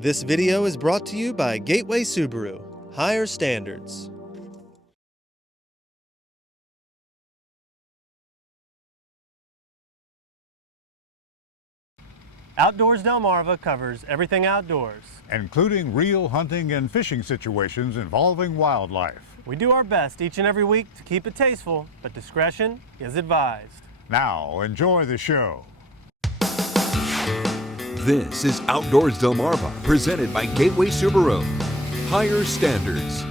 This video is brought to you by Gateway Subaru. Higher standards. Outdoors Delmarva covers everything outdoors, including real hunting and fishing situations involving wildlife. We do our best each and every week to keep it tasteful, but discretion is advised. Now, enjoy the show. This is Outdoors Delmarva, presented by Gateway Subaru. Higher standards.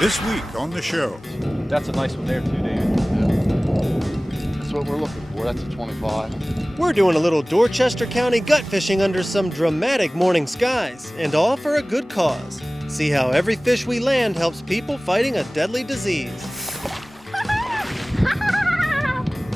This week on the show. That's a nice one there too, David. Yeah. That's what we're looking for. That's a 25. We're doing a little Dorchester County gut fishing under some dramatic morning skies, and all for a good cause. See how every fish we land helps people fighting a deadly disease.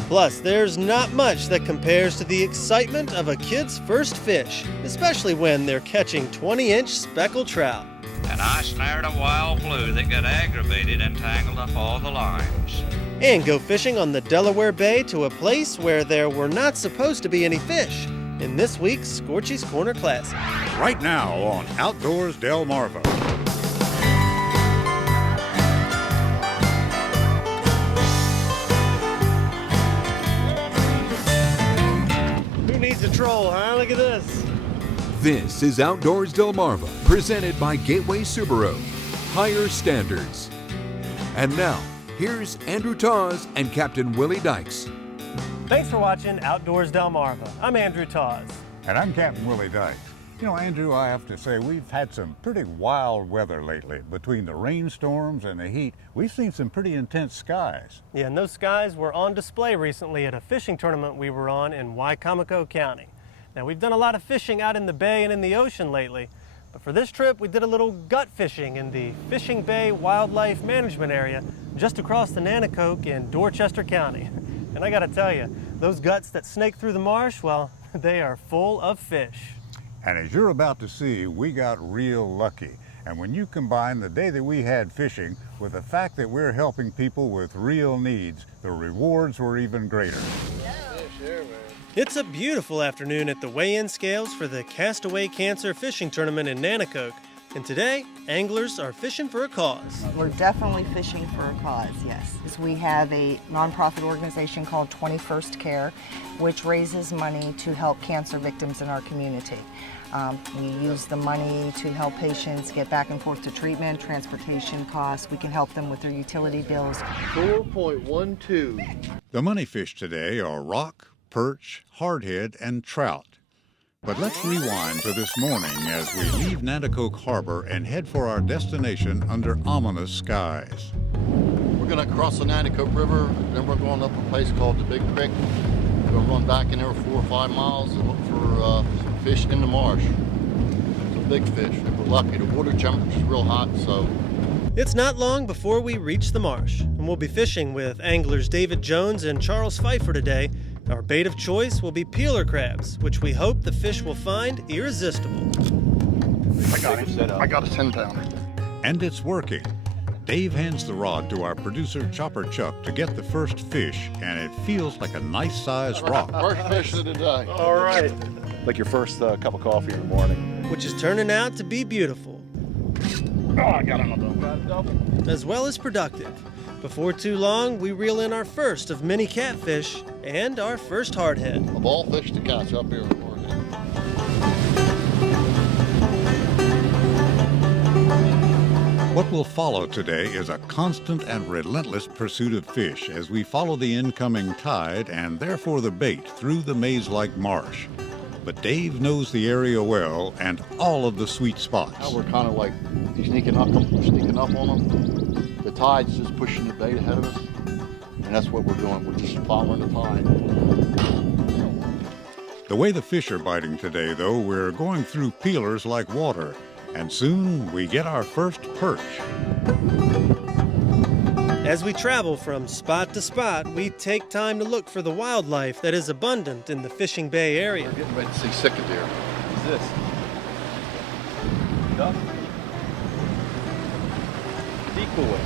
Plus, there's not much that compares to the excitement of a kid's first fish, especially when they're catching 20-inch speckled trout. And I snared a wild blue that got aggravated and tangled up all the lines. And go fishing on the Delaware Bay to a place where there were not supposed to be any fish in this week's Scorchy's Corner Classic. Right now on Outdoors Delmarva. Who needs a troll, huh? Look at this. This is Outdoors Delmarva, presented by Gateway Subaru. Higher standards. And now, here's Andrew Tawes and Captain Willie Dykes. Thanks for watching Outdoors Delmarva. I'm Andrew Tawes. And I'm Captain Willie Dykes. You know, Andrew, I have to say, we've had some pretty wild weather lately. Between the rainstorms and the heat, we've seen some pretty intense skies. Yeah, and those skies were on display recently at a fishing tournament we were on in Wicomico County. Now, we've done a lot of fishing out in the bay and in the ocean lately, but for this trip, we did a little gut fishing in the Fishing Bay Wildlife Management Area just across the Nanticoke in Dorchester County. And I gotta tell you, those guts that snake through the marsh, well, they are full of fish. And as you're about to see, we got real lucky. And when you combine the day that we had fishing with the fact that we're helping people with real needs, the rewards were even greater. It's a beautiful afternoon at the weigh-in scales for the Castaway Cancer Fishing Tournament in Nanticoke. And today, anglers are fishing for a cause. We're definitely fishing for a cause, yes. We have a nonprofit organization called 21st Care, which raises money to help cancer victims in our community. We use the money to help patients get back and forth to treatment, transportation costs. We can help them with their utility bills. 4.12. The money fish today are rock, perch, hardhead, and trout. But let's rewind to this morning as we leave Nanticoke Harbor and head for our destination under ominous skies. We're going to cross the Nanticoke River, then we're going up a place called the Big Creek. We're going to run back in there 4 or 5 miles and look for some fish in the marsh. Some big fish. If we're lucky, the water temperature's real hot, so. It's not long before we reach the marsh, and we'll be fishing with anglers David Jones and Charles Pfeiffer today. Our bait of choice will be peeler crabs, which we hope the fish will find irresistible. I got it. I got a 10-pounder. And it's working. Dave hands the rod to our producer Chopper Chuck to get the first fish, and it feels like a nice-sized rock. First fish of the day. All right. Like your first cup of coffee in the morning. Which is turning out to be beautiful, Oh, I got another. as well as productive. Before too long, we reel in our first of many catfish and our first hardhead. Of all fish to catch up here in Oregon. What will follow today is a constant and relentless pursuit of fish as we follow the incoming tide and therefore the bait through the maze-like marsh. But Dave knows the area well and all of the sweet spots. Now we're kind of like sneaking up on them. The tide's just pushing the bait ahead of us, and that's what we're doing. We're just following the tide. The way the fish are biting today, though, we're going through peelers like water, and soon we get our first perch. As we travel from spot to spot, we take time to look for the wildlife that is abundant in the Fishing Bay area. We're getting ready to see sick deer. What's this? Duck? Decoy.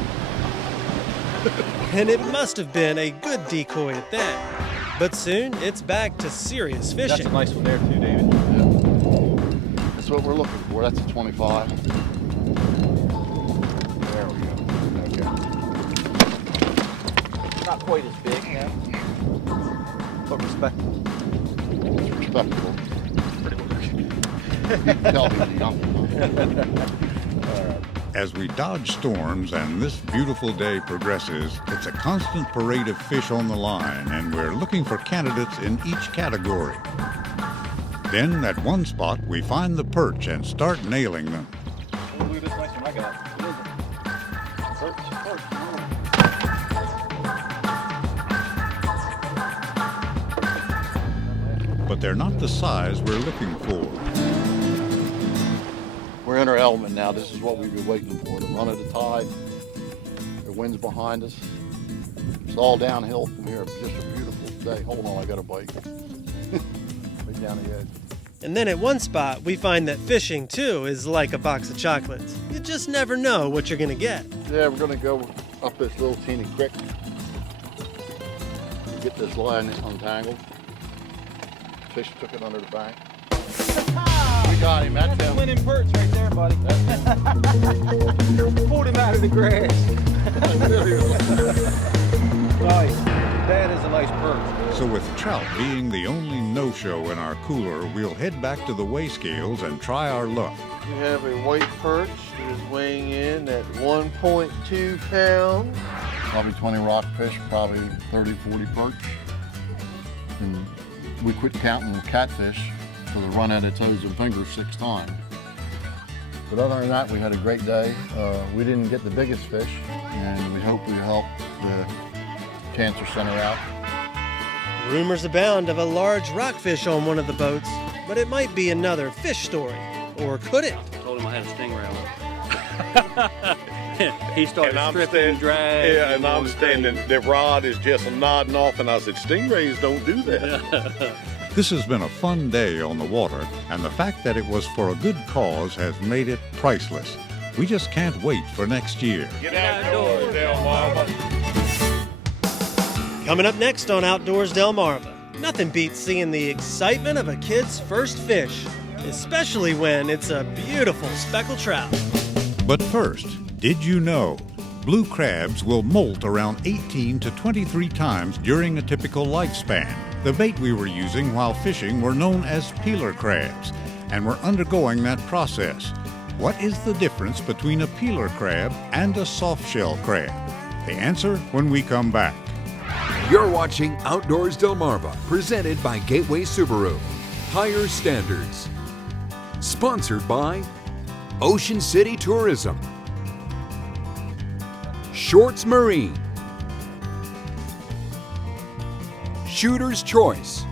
And it must have been a good decoy at that. But soon, it's back to serious That's fishing. a nice one there too, David. This what we're looking for. That's a 25. There we go. Okay. Not quite as big, yeah. But respectable. It's respectable. Pretty big. You can tell he's a young one. As we dodge storms and this beautiful day progresses, it's a constant parade of fish on the line, and we're looking for candidates in each category. Then, at one spot, we find the perch and start nailing them. Oh, look at this nice one I got. Perch. But they're not the size we're looking for. We're in our element now. This is what we've been waiting for. The run of the tide. The wind's behind us. It's all downhill from here. Just a beautiful day. Hold on, I got a bite. Right down the edge. And then at one spot, we find that fishing, too, is like a box of chocolates. You just never know what you're gonna get. Yeah, we're gonna go up this little teeny creek. Get this line untangled. Fish took it under the bank. We got him. That's him. Winning perch right there, buddy. Pulled him out of the grass. Nice. That is a nice perch. So with trout being the only no-show in our cooler, we'll head back to the weigh scales and try our luck. We have a white perch that is weighing in at 1.2 pounds. Probably 20 rockfish, probably 30, 40 perch. And we quit counting catfish for the run at its toes and fingers 6 times. But other than that, we had a great day. We didn't get the biggest fish, and we hope we helped the Cancer Center out. Rumors abound of a large rockfish on one of the boats, but it might be another fish story. Or could it? Told him I had a stingray on. He started stripping and dragging. Yeah, and I'm standing, the rod is just nodding off, and I said, stingrays don't do that. This has been a fun day on the water, and the fact that it was for a good cause has made it priceless. We just can't wait for next year. Get outdoors, Delmarva. Coming up next on Outdoors Delmarva, nothing beats seeing the excitement of a kid's first fish, especially when it's a beautiful speckled trout. But first, did you know? Blue crabs will molt around 18 to 23 times during a typical lifespan. The bait we were using while fishing were known as peeler crabs, and we're undergoing that process. What is the difference between a peeler crab and a soft-shell crab? The answer when we come back. You're watching Outdoors Delmarva, presented by Gateway Subaru. Higher standards. Sponsored by Ocean City Tourism, Shorts Marine, Shooter's Choice,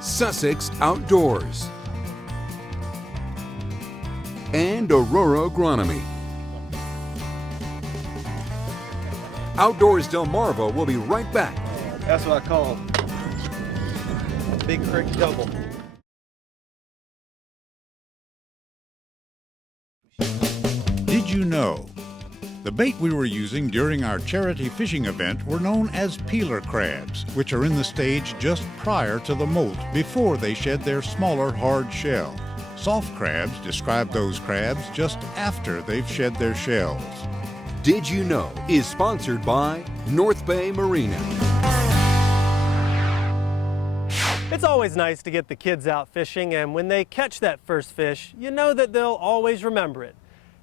Sussex Outdoors, and Aurora Agronomy. Outdoors Delmarva will be right back. That's what I call a big creek double. Did you know? The bait we were using during our charity fishing event were known as peeler crabs, which are in the stage just prior to the molt, before they shed their smaller hard shell. Soft crabs describe those crabs just after they've shed their shells. Did You Know is sponsored by North Bay Marina. It's always nice to get the kids out fishing, and when they catch that first fish, you know that they'll always remember it.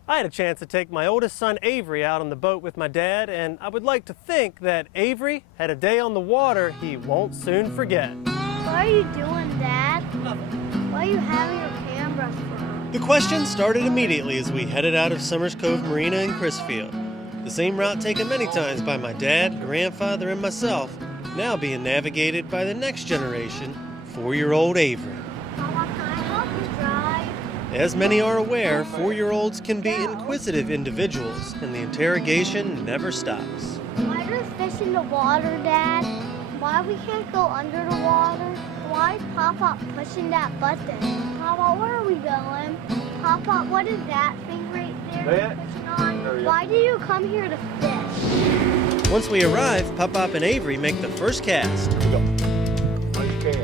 I had a chance to take my oldest son Avery out on the boat with my dad, and I would like to think that Avery had a day on the water he won't soon forget. What are you doing, Dad? Nothing. Why are you having your camera for? The question started immediately as we headed out of Summers Cove Marina in Crisfield. The same route taken many times by my dad, grandfather, and myself, now being navigated by the next generation, 4-year-old Avery. Mama, can I help you drive? As many are aware, 4-year-olds can be inquisitive individuals, and the interrogation never stops. Why are there fish in the water, Dad? Why we can't go under the water? Why is Papa pushing that button? Papa, where are we going? Papa, what is that thing right there you're pushing on? Why do you come here to fish? Once we arrive, Pop-Pop and Avery make the first cast. Nice cast.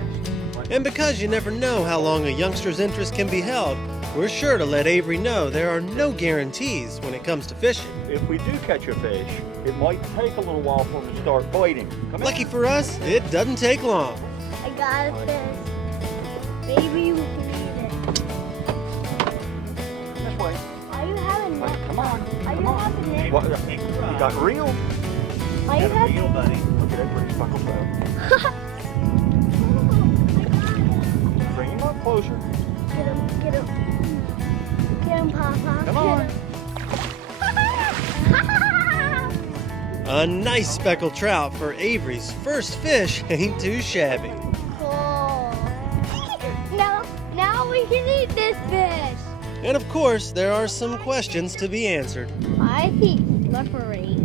Nice And because you never know how long a youngster's interest can be held, we're sure to let Avery know there are no guarantees when it comes to fishing. If we do catch a fish, it might take a little while for them to start biting. Lucky for us, it doesn't take long. I got a fish. Baby, you can eat it. This way. Why you having net? Come on. Why you having net? What, you got reel? Why you having Reel, buddy. Look at that pretty speckled trout. Bring him up closer. Get him, get him. Get him, Papa. Come on. A nice speckled trout for Avery's first fish ain't too shabby. Cool. Now we can eat this fish. And of course, there are some questions to be answered. Why is he slippery?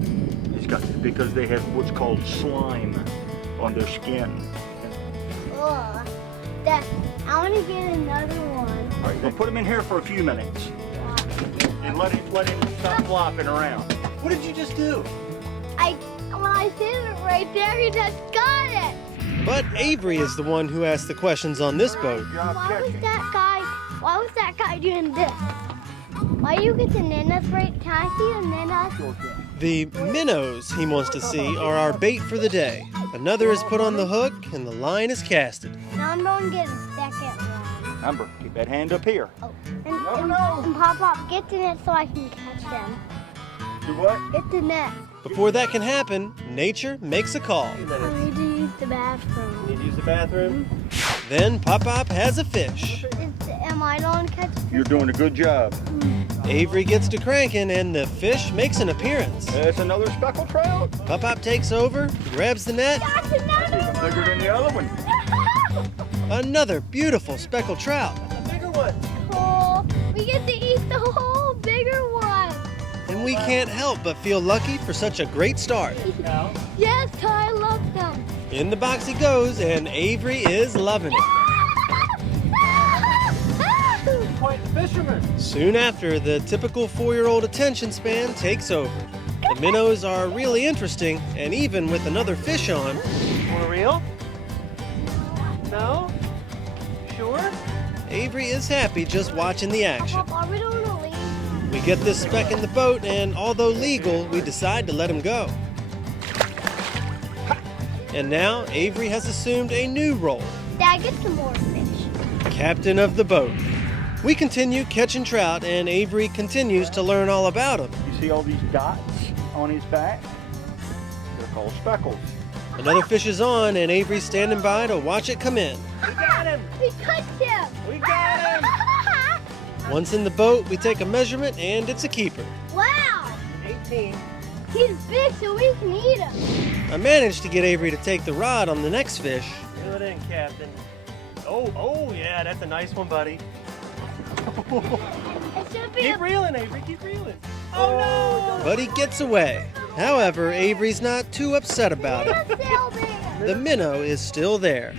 It's got, because they have what's called slime on their skin. Ugh. Dad, I want to get another one. All right, we'll put him in here for a few minutes and let him stop flopping around. What did you just do? When I did it right there, he just got it. But Avery is the one who asked the questions on this boat. Why was that guy doing this? Why you get the ninnas right? Can I see the ninnas? The minnows he wants to see are our bait for the day. Another is put on the hook and the line is casted. Now I'm going to get a second one. Remember, keep that hand up here. Oh, and Pop gets in it so I can catch them. Do what? Get the net. Before that can happen, nature makes a call. I need to use the bathroom. Need to use the bathroom? Then Pop-Pop has a fish. Am I the one to catch the fish? You're doing a good job. Avery gets to cranking and the fish makes an appearance. That's another speckled trout. Pop-Pop takes over, grabs the net. That's another one. Bigger than the other one. Another beautiful speckled trout. A bigger one. Cool. We get to eat the whole bigger one. And we can't help but feel lucky for such a great start. Yes, I love them. In the box he goes, and Avery is loving it. Quite a fisherman. Soon after, the typical 4-year-old attention span takes over. The minnows are really interesting, and even with another fish on. Want a reel? No? Sure? Avery is happy just watching the action. Are we doing a lead? We get this speck in the boat, and although legal, we decide to let him go. And now, Avery has assumed a new role. Dad, get some more fish. Captain of the boat. We continue catching trout, and Avery continues to learn all about them. You see all these dots on his back? They're called speckles. Another fish is on, and Avery's standing by to watch it come in. We got him! We touched him. We got him! Once in the boat, we take a measurement, and it's a keeper. Wow. 18. He's big, so we can eat him. I managed to get Avery to take the rod on the next fish. Reel it in, Captain. Oh, yeah, that's a nice one, buddy. It should be Keep reeling, Avery, keep reeling. Oh, no! But he gets away. However, Avery's not too upset about it. The minnow is still there.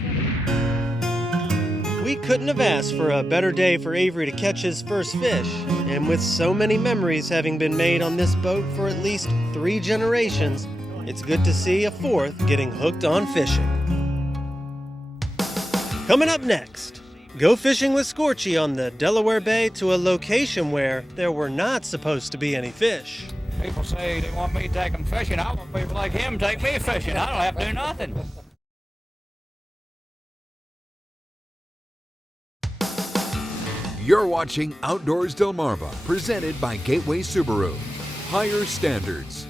We couldn't have asked for a better day for Avery to catch his first fish. And with so many memories having been made on this boat for at least 3 generations, it's good to see a 4th getting hooked on fishing. Coming up next, go fishing with Scorchy on the Delaware Bay to a location where there were not supposed to be any fish. People say they want me to take them fishing. I want people like him to take me fishing. I don't have to do nothing. You're watching Outdoors Delmarva, presented by Gateway Subaru. Higher standards.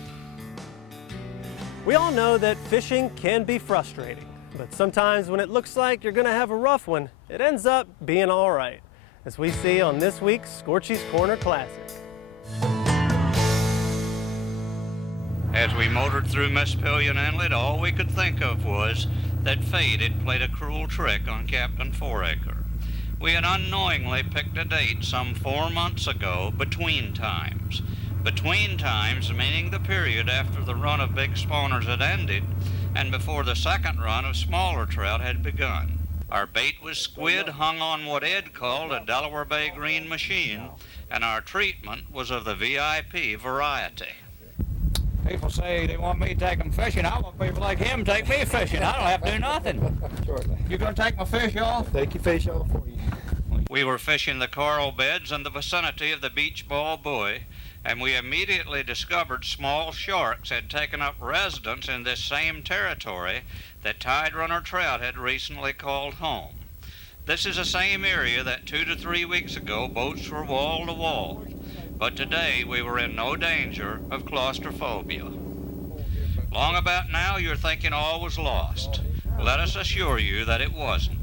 We all know that fishing can be frustrating, but sometimes when it looks like you're going to have a rough one, it ends up being all right, as we see on this week's Scorchy's Corner Classic. As we motored through Mespillion Inlet, all we could think of was that fate had played a cruel trick on Captain Fouracre. We had unknowingly picked a date some 4 months ago, between times. Between times meaning the period after the run of big spawners had ended and before the second run of smaller trout had begun. Our bait was squid hung on what Ed called a Delaware Bay green machine, and our treatment was of the VIP variety. People say they want me to take them fishing. I want people like him to take me fishing. I don't have to do nothing. Shortly. You gonna take my fish off? Take your fish off for you. We were fishing the coral beds in the vicinity of the beach ball buoy, and we immediately discovered small sharks had taken up residence in this same territory that tide runner trout had recently called home. This is the same area that 2 to 3 weeks ago boats were wall to wall, but today we were in no danger of claustrophobia. Long about now you're thinking all was lost. Let us assure you that it wasn't.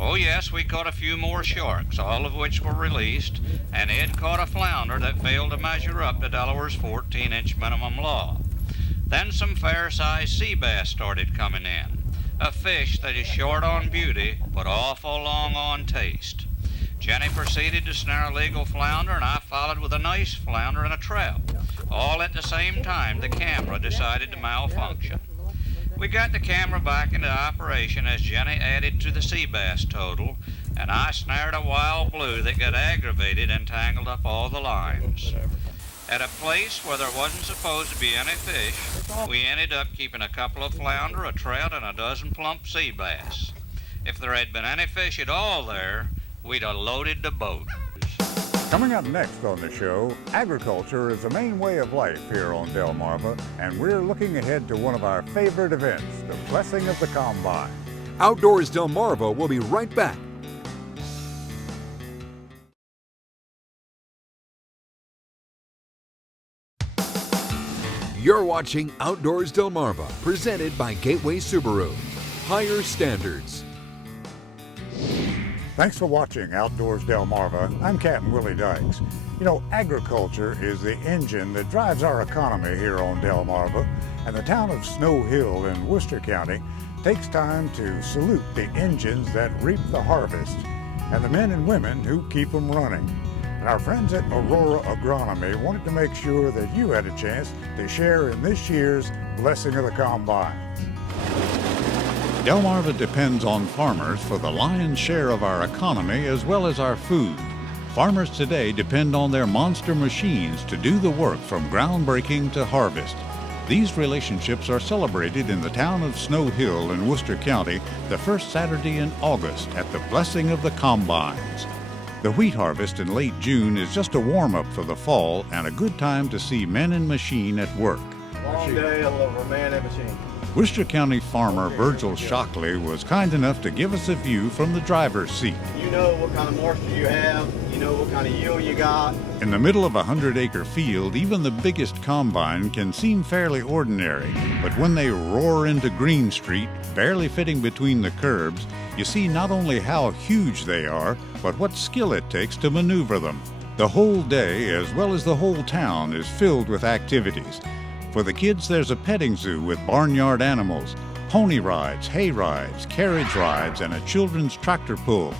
Oh yes, we caught a few more sharks, all of which were released, and Ed caught a flounder that failed to measure up to Delaware's 14-inch minimum law. Then some fair-sized sea bass started coming in, a fish that is short on beauty but awful long on taste. Jenny proceeded to snare a legal flounder, and I followed with a nice flounder and a trout. All at the same time, the camera decided to malfunction. We got the camera back into operation as Jenny added to the sea bass total, and I snared a wild blue that got aggravated and tangled up all the lines. At a place where there wasn't supposed to be any fish, we ended up keeping a couple of flounder, a trout, and a dozen plump sea bass. If there had been any fish at all there, we'd have loaded the boat. Coming up next on the show, agriculture is the main way of life here on Delmarva, and we're looking ahead to one of our favorite events, the Blessing of the Combine. Outdoors Delmarva will be right back. You're watching Outdoors Delmarva, presented by Gateway Subaru. Higher standards. Thanks for watching Outdoors Delmarva. I'm Captain Willie Dykes. You know, agriculture is the engine that drives our economy here on Delmarva, and the town of Snow Hill in Worcester County takes time to salute the engines that reap the harvest and the men and women who keep them running. And our friends at Aurora Agronomy wanted to make sure that you had a chance to share in this year's Blessing of the Combine. Delmarva depends on farmers for the lion's share of our economy as well as our food. Farmers today depend on their monster machines to do the work from groundbreaking to harvest. These relationships are celebrated in the town of Snow Hill in Worcester County the first Saturday in August at the Blessing of the Combines. The wheat harvest in late June is just a warm-up for the fall and a good time to see men and machine at work. Long day of a man and machine. Worcester County farmer Virgil Shockley was kind enough to give us a view from the driver's seat. You know what kind of moisture you have, you know what kind of yield you got. In the middle of a 100-acre field, even the biggest combine can seem fairly ordinary, but when they roar into Green Street, barely fitting between the curbs, you see not only how huge they are, but what skill it takes to maneuver them. The whole day, as well as the whole town, is filled with activities. For the kids, there's a petting zoo with barnyard animals, pony rides, hay rides, carriage rides, and a children's tractor pull.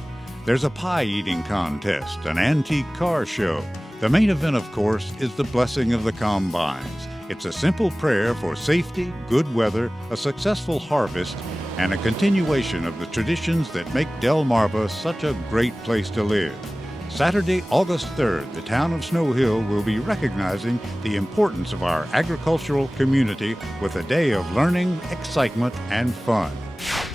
There's a pie-eating contest, an antique car show. The main event, of course, is the Blessing of the Combines. It's a simple prayer for safety, good weather, a successful harvest, and a continuation of the traditions that make Delmarva such a great place to live. Saturday, August 3rd, the town of Snow Hill will be recognizing the importance of our agricultural community with a day of learning, excitement, and fun.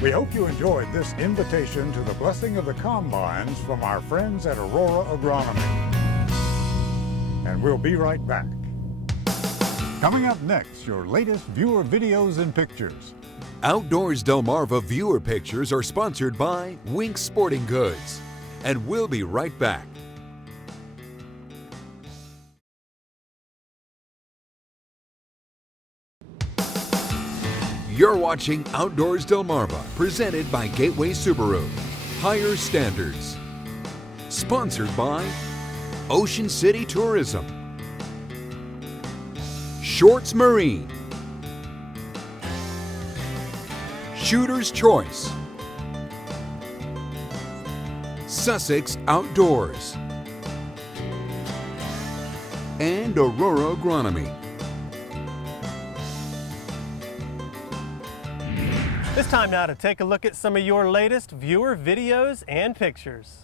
We hope you enjoyed this invitation to the Blessing of the Combines from our friends at Aurora Agronomy. And we'll be right back. Coming up next, your latest viewer videos and pictures. Outdoors Delmarva viewer pictures are sponsored by Wink Sporting Goods. And we'll be right back. You're watching Outdoors Delmarva, presented by Gateway Subaru. Higher standards. Sponsored by Ocean City Tourism, Shorts Marine, Shooter's Choice, Sussex Outdoors, and Aurora Agronomy. It's time now to take a look at some of your latest viewer videos and pictures.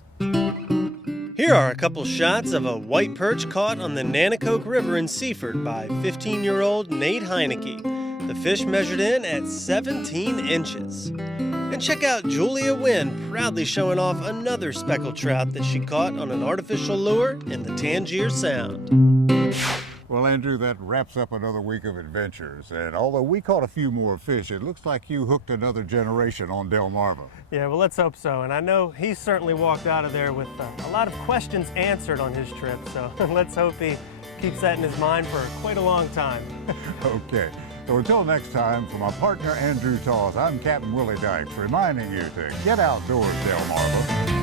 Here are a couple shots of a white perch caught on the Nanticoke River in Seaford by 15-year-old Nate Heineke. The fish measured in at 17 inches. And check out Julia Wynn proudly showing off another speckled trout that she caught on an artificial lure in the Tangier Sound. Well, Andrew, that wraps up another week of adventures. And although we caught a few more fish, it looks like you hooked another generation on Delmarva. Yeah, well, let's hope so. And I know he's certainly walked out of there with a lot of questions answered on his trip. So let's hope he keeps that in his mind for quite a long time. Okay. So until next time, for my partner Andrew Taws, I'm Captain Willie Dykes, reminding you to get outdoors, Delmarva.